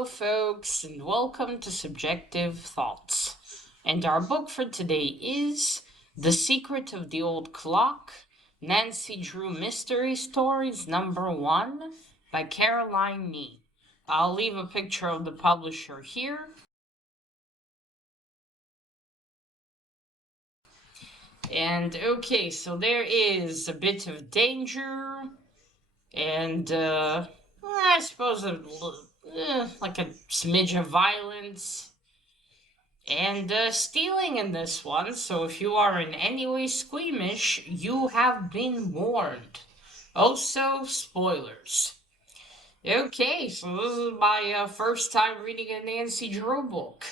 Hello, folks, and welcome to Subjective Thoughts. And our book for today is The Secret of the Old Clock, Nancy Drew Mystery Stories #1 by Carolyn Keene. I'll leave a picture of the publisher here. And okay, so there is a bit of danger, and I suppose like a smidge of violence. And stealing in this one, so if you are in any way squeamish, you have been warned. Also, spoilers. Okay, so this is my first time reading a Nancy Drew book.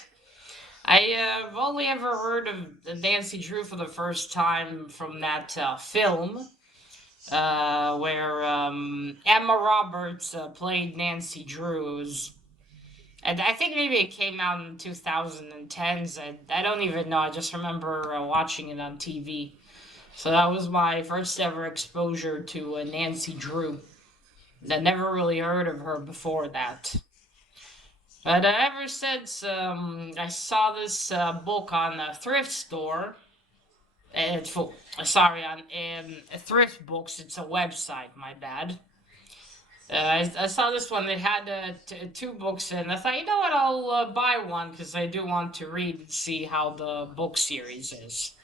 I've only ever heard of Nancy Drew for the first time from that film, where Emma Roberts played Nancy Drew. It was, and I think maybe it came out in 2010s. I don't even know. I just remember watching it on TV. So that was my first ever exposure to Nancy Drew. I never really heard of her before that. But ever since I saw this book on a thrift store, on thrift books. It's a website. My bad. I saw this one that had two books in. I thought, you know what, I'll buy one because I do want to read and see how the book series is.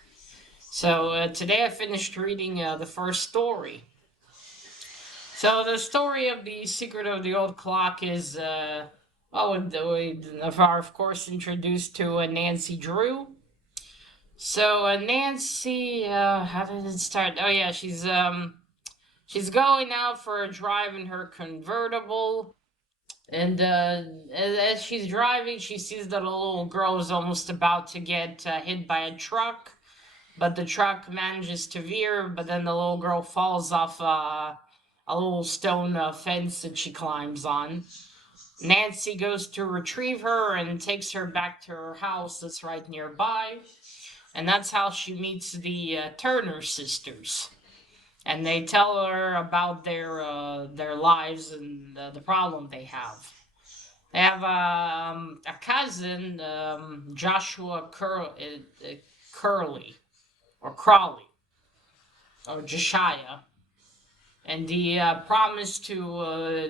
So today I finished reading the first story. So the story of The Secret of the Old Clock is, we are of course introduced to Nancy Drew. So Nancy, how did it start? Oh yeah, she's going out for a drive in her convertible. And as she's driving, she sees that a little girl is almost about to get hit by a truck. But the truck manages to veer, but then the little girl falls off a little stone fence that she climbs on. Nancy goes to retrieve her and takes her back to her house that's right nearby. And that's how she meets the Turner sisters. And they tell her about their lives and the problem they have. They have a cousin, Joshua Curley, or Crawley, or Josiah, and he promised to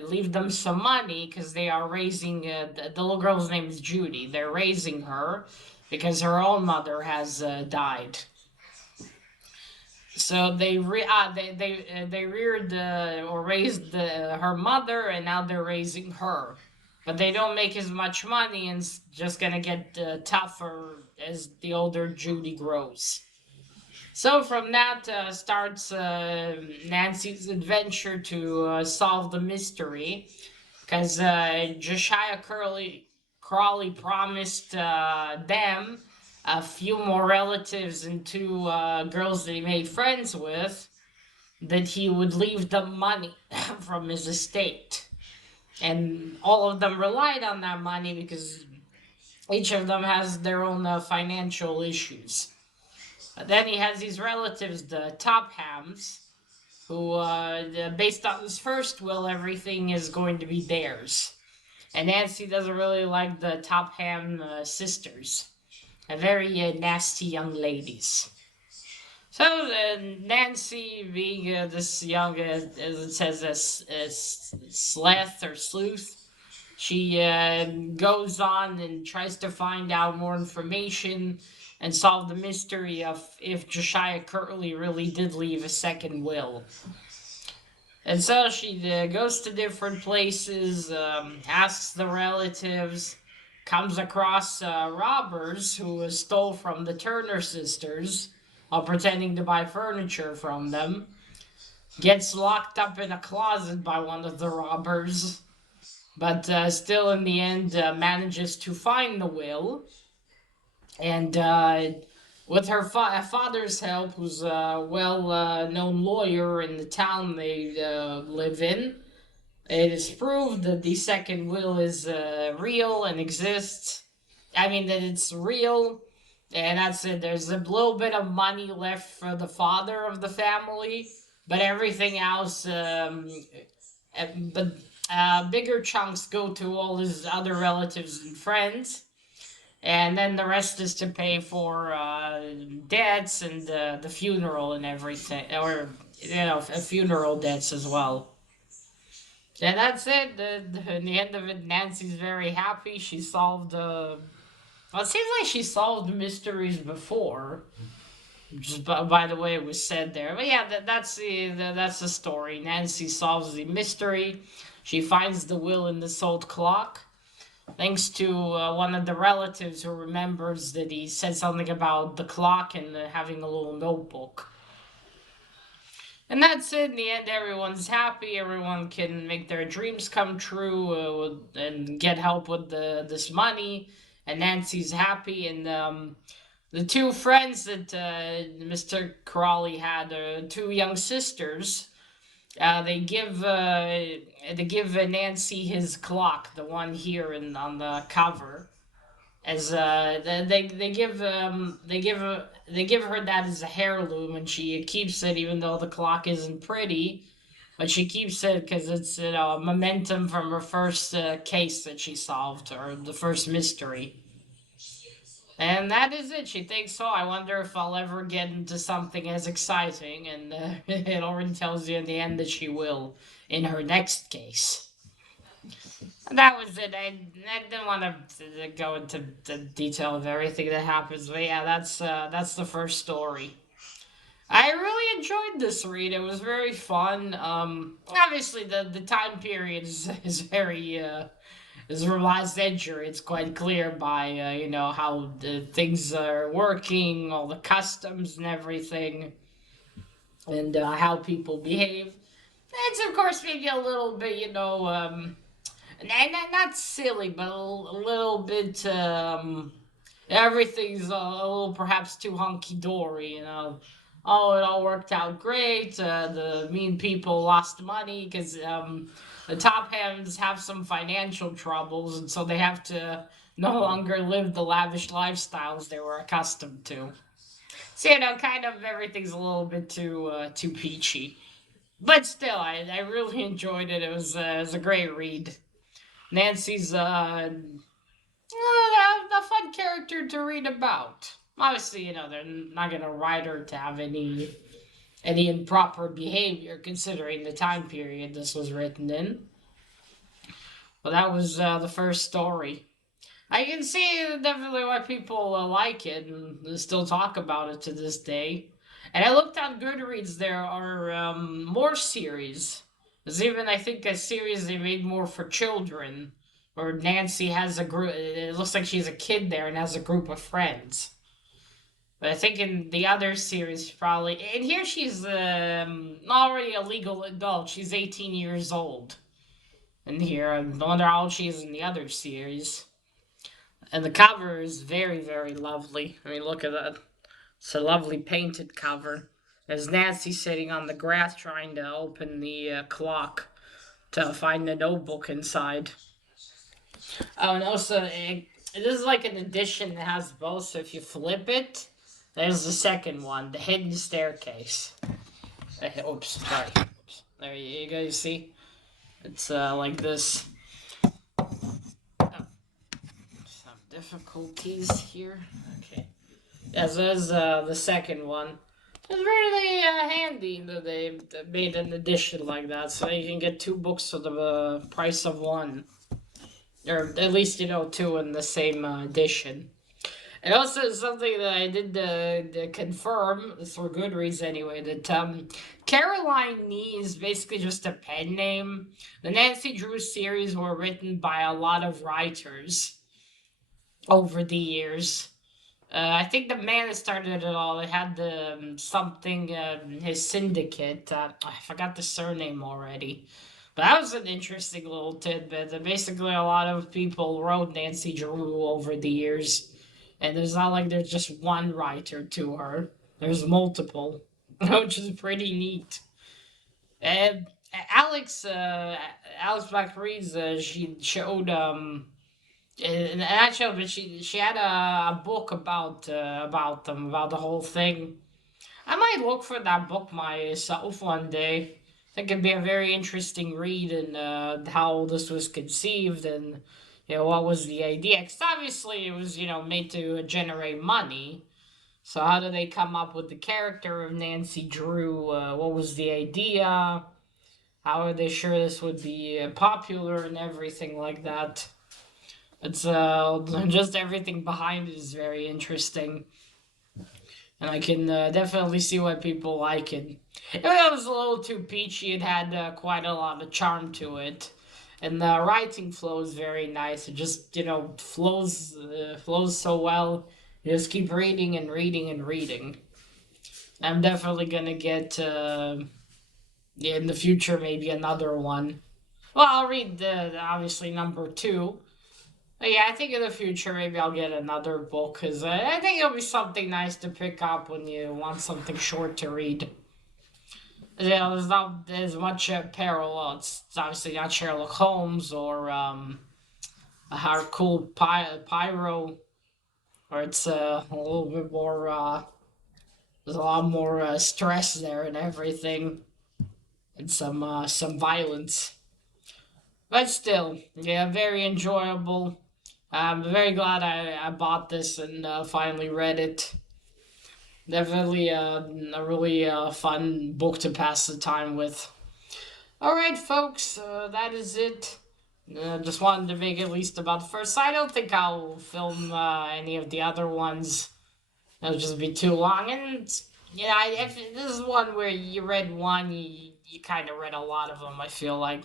leave them some money because they are raising, the little girl's name is Judy. They're raising her because her own mother has died. So they reared or raised her mother, and now they're raising her. But they don't make as much money, and it's just gonna get tougher as the older Judy grows. So from that starts Nancy's adventure to solve the mystery, because Josiah Crawley promised them a few more relatives and two girls that he made friends with, that he would leave them money from his estate. And all of them relied on that money because each of them has their own financial issues. But then he has these relatives, the Tophams, who, based on his first will, everything is going to be theirs. And Nancy doesn't really like the Topham sisters. Very nasty young ladies. So Nancy, being this young, as it says, a sleuth or sleuth, she goes on and tries to find out more information and solve the mystery of if Josiah Curley really did leave a second will. And so she goes to different places, asks the relatives, comes across robbers who stole from the Turner sisters while pretending to buy furniture from them, gets locked up in a closet by one of the robbers, but still in the end manages to find the will. And with her father's help, who's a well-known lawyer in the town they live in, it is proved that the second will is real and exists. I mean, that it's real, and that's it. There's a little bit of money left for the father of the family, but everything else, but bigger chunks go to all his other relatives and friends, and then the rest is to pay for debts and the funeral and everything, or funeral debts as well. And that's it. In the end of it, Nancy's very happy. She solved. Well, it seems like she solved mysteries before. Just by the way it was said there, but yeah, that's the story. Nancy solves the mystery. She finds the will in the sold clock, thanks to one of the relatives who remembers that he said something about the clock and having a little notebook. And that's it. In the end, everyone's happy. Everyone can make their dreams come true and get help with this money. And Nancy's happy. And the two friends that Mr. Crawley had, two young sisters, they give Nancy his clock, the one here on the cover, as they give her that as a heirloom, and she keeps it even though the clock isn't pretty, but she keeps it because it's a momentum from her first case that she solved, or the first mystery. And that is it. She thinks so. I wonder if I'll ever get into something as exciting, and it already tells you in the end that she will in her next case. That was it. I didn't want to go into the detail of everything that happens, but yeah, that's the first story. I really enjoyed this read. It was very fun. Obviously the time period is very is from last century. It's quite clear by how the things are working, all the customs and everything, and how people behave. It's of course maybe a little bit not silly, but a little bit. Everything's a little perhaps too hunky dory, Oh, it all worked out great. The mean people lost money because the top hands have some financial troubles, and so they have to no longer live the lavish lifestyles they were accustomed to. So kind of everything's a little bit too peachy, but still, I really enjoyed it. It was a great read. Nancy's a fun character to read about. Obviously, they're not gonna write her to have any improper behavior, considering the time period this was written in. But that was the first story. I can see definitely why people like it and still talk about it to this day. And I looked on Goodreads, there are more series. There's even, I think, a series they made more for children, where Nancy has a group. It looks like she's a kid there and has a group of friends. But I think in the other series, probably. And here she's already a legal adult. She's 18 years old. And here, I wonder how old she is in the other series. And the cover is very, very lovely. I mean, look at that. It's a lovely painted cover. There's Nancy sitting on the grass trying to open the clock to find the notebook inside. Oh, and also, this is like an edition that has both, so if you flip it, there's the second one, the hidden staircase. Oops, sorry. Oops. There you go, you see? It's like this. Oh, some difficulties here. Okay. Yeah, so there's the second one. It's really handy that they made an edition like that, so you can get two books for the price of one. Or at least, two in the same edition. And also something that I did confirm through Goodreads anyway, that Caroline Keene is basically just a pen name. The Nancy Drew series were written by a lot of writers over the years. I think the man that started it all, it had the something his syndicate. I forgot the surname already. But that was an interesting little tidbit. That basically, a lot of people wrote Nancy Drew over the years, and there's not like there's just one writer to her. There's multiple, which is pretty neat. And Alex Black Reed's, she showed and actually, but she had a book about them, about the whole thing. I might look for that book myself one day. think it'd be a very interesting read and how this was conceived and what was the idea. Because obviously it was made to generate money. So how do they come up with the character of Nancy Drew? What was the idea? How are they sure this would be popular and everything like that? It's just everything behind it is very interesting, and I can definitely see why people like it. It was a little too peachy. It had quite a lot of charm to it, and the writing flow is very nice. It just flows so well. You just keep reading and reading and reading. I'm definitely gonna get in the future maybe another one. Well, I'll read the obviously number two. But yeah, I think in the future maybe I'll get another book because I think it'll be something nice to pick up when you want something short to read. There's not as much parallel. It's obviously not Sherlock Holmes or a Hercule Pyro, or it's a little bit more. There's a lot more stress there and everything, and some violence. But still, yeah, very enjoyable. I'm very glad I bought this and finally read it. Definitely a really fun book to pass the time with. All right, folks, that is it. Just wanted to make at least about the first. I don't think I'll film any of the other ones. It'll just be too long. And if this is one where you read one, you kind of read a lot of them. I feel like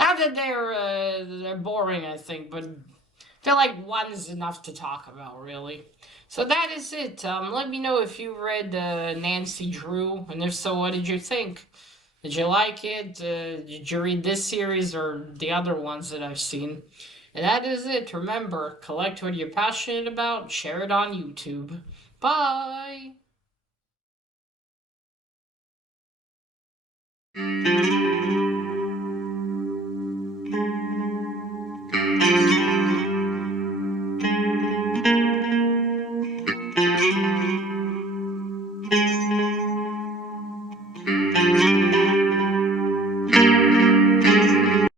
not that they're boring, I think, but I feel like one's enough to talk about, really. So that is it. Let me know if you read Nancy Drew, and if so, what did you think? Did you like it? Did you read this series or the other ones that I've seen? And that is it. Remember, collect what you're passionate about, share it on YouTube. Bye!